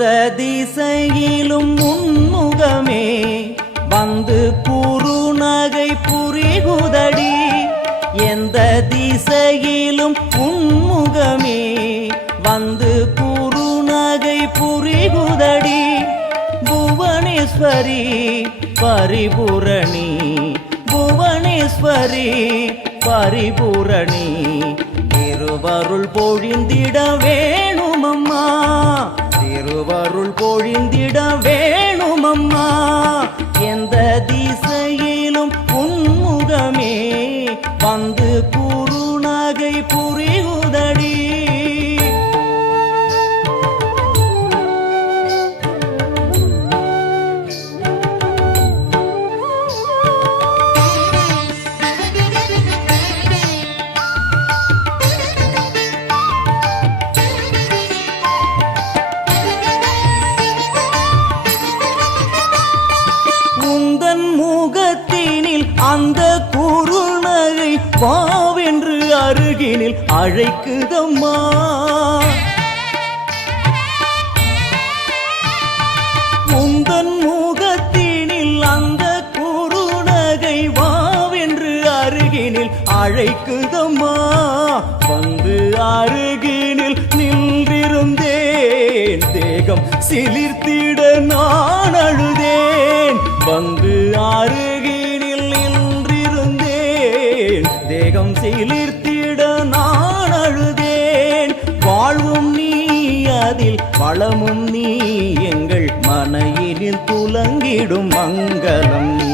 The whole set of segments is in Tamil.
எந்த திசையிலும் உன்முகமே வந்து குறுநகை புரிகுதடி. எந்த திசையிலும் உன்முகமே வந்து குறுநகை புரிகுதடி. புவனேஸ்வரி பரிபூரணி, புவனேஸ்வரி பரிபூரணி, திருவருள் பொழிந்திட வேணுமம்மா, திருவருள் பொழிந்திட வேணுமம்மா. எந்த திசையிலும் உன்முகமே வந்து குறுநகை புரிகுதடி. அந்த குறுநகை வாவென்று அருகினில் அழைக்குதம்மா. உந்தன் முகத்தினில் அந்த குறுநகை வாவென்று அருகினில் அழைக்குதம்மா. வந்து அருகினில் நின்றிருந்தேன், தேகம் சிலிர்த்திட நான் அழுதேன். வந்து அருகினில் நின்றிருந்தேன், தேகம் சிலிர்த்திட நான் அழுதேன். வாழ்வும் நீ அதில் வளமும் நீ, எங்கள் மனையினில் துலங்கிடும் மங்களம் நீ.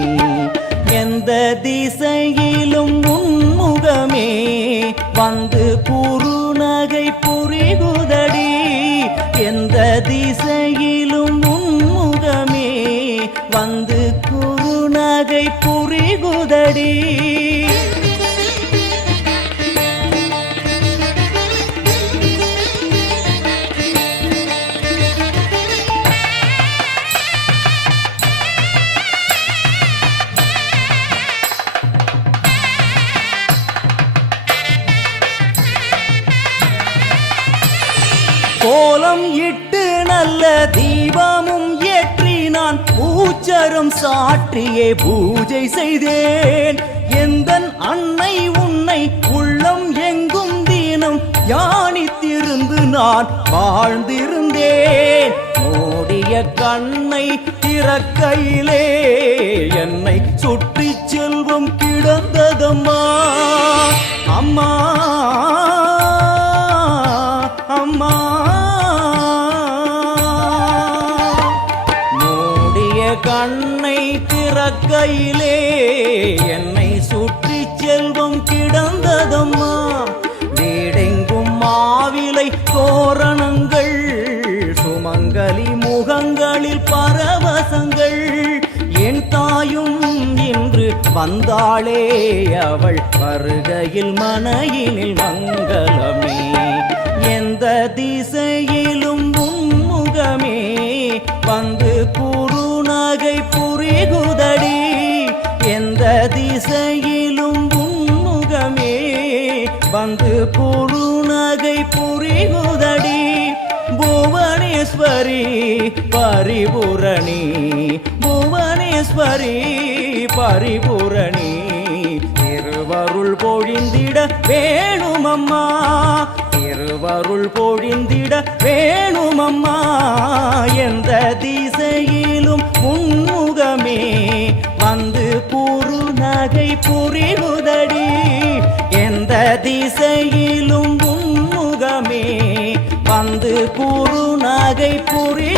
எந்த திசையிலும் உன்முகமே வந்து குறுநகை புரிகுதடி. எந்த திசையிலும் உன்முகமே வந்து குறுநகை புரிகுதடி. கோலம் இட்டு நல்ல தீபமும் ஏற்றி நான் பூச்சரம் சாற்றியே பூஜை செய்தேன். எந்தன் அன்னை உன்னை உள்ளம் எங்கும் தினம் தியானித்திருந்து நான் வாழ்ந்திருந்தேன். மூடிய கண்ணை திறக்கையிலே என்னை சுற்றி செல்வம் கிடந்ததம்மா. அம்மா அம்மா, மூடிய கண்ணை திறக்கையிலே என்னை சுற்றி செல்வம் கிடந்ததம்மா. வீடெங்கும் மாவிலை தோரணங்கள், சுமங்கலி முகங்களில் பரவசங்கள். என் தாயும் இன்று வந்தாளே, அவள் வருகையில் மனையினில் மங்களமே. எந்த திசையிலும் உன்முகமே வந்து குறுநகை புரிகுதடி. எந்த திசையிலும் உன்முகமே வந்து குறுநகை புரிகுதடி. புவனேஸ்வரி பரிபூரணி, புவனேஸ்வரி பரிபூரணி, திருவருள் பொழிந்திட வேணுமம்மா, திருவருள் பொழிந்திட வேணுமம்மா. எந்த திசையிலும் உன்முகமே வந்து குறுநகை புரிகுதடி. எந்த திசையிலும் உன்முகமே வந்து குறுநகை புரி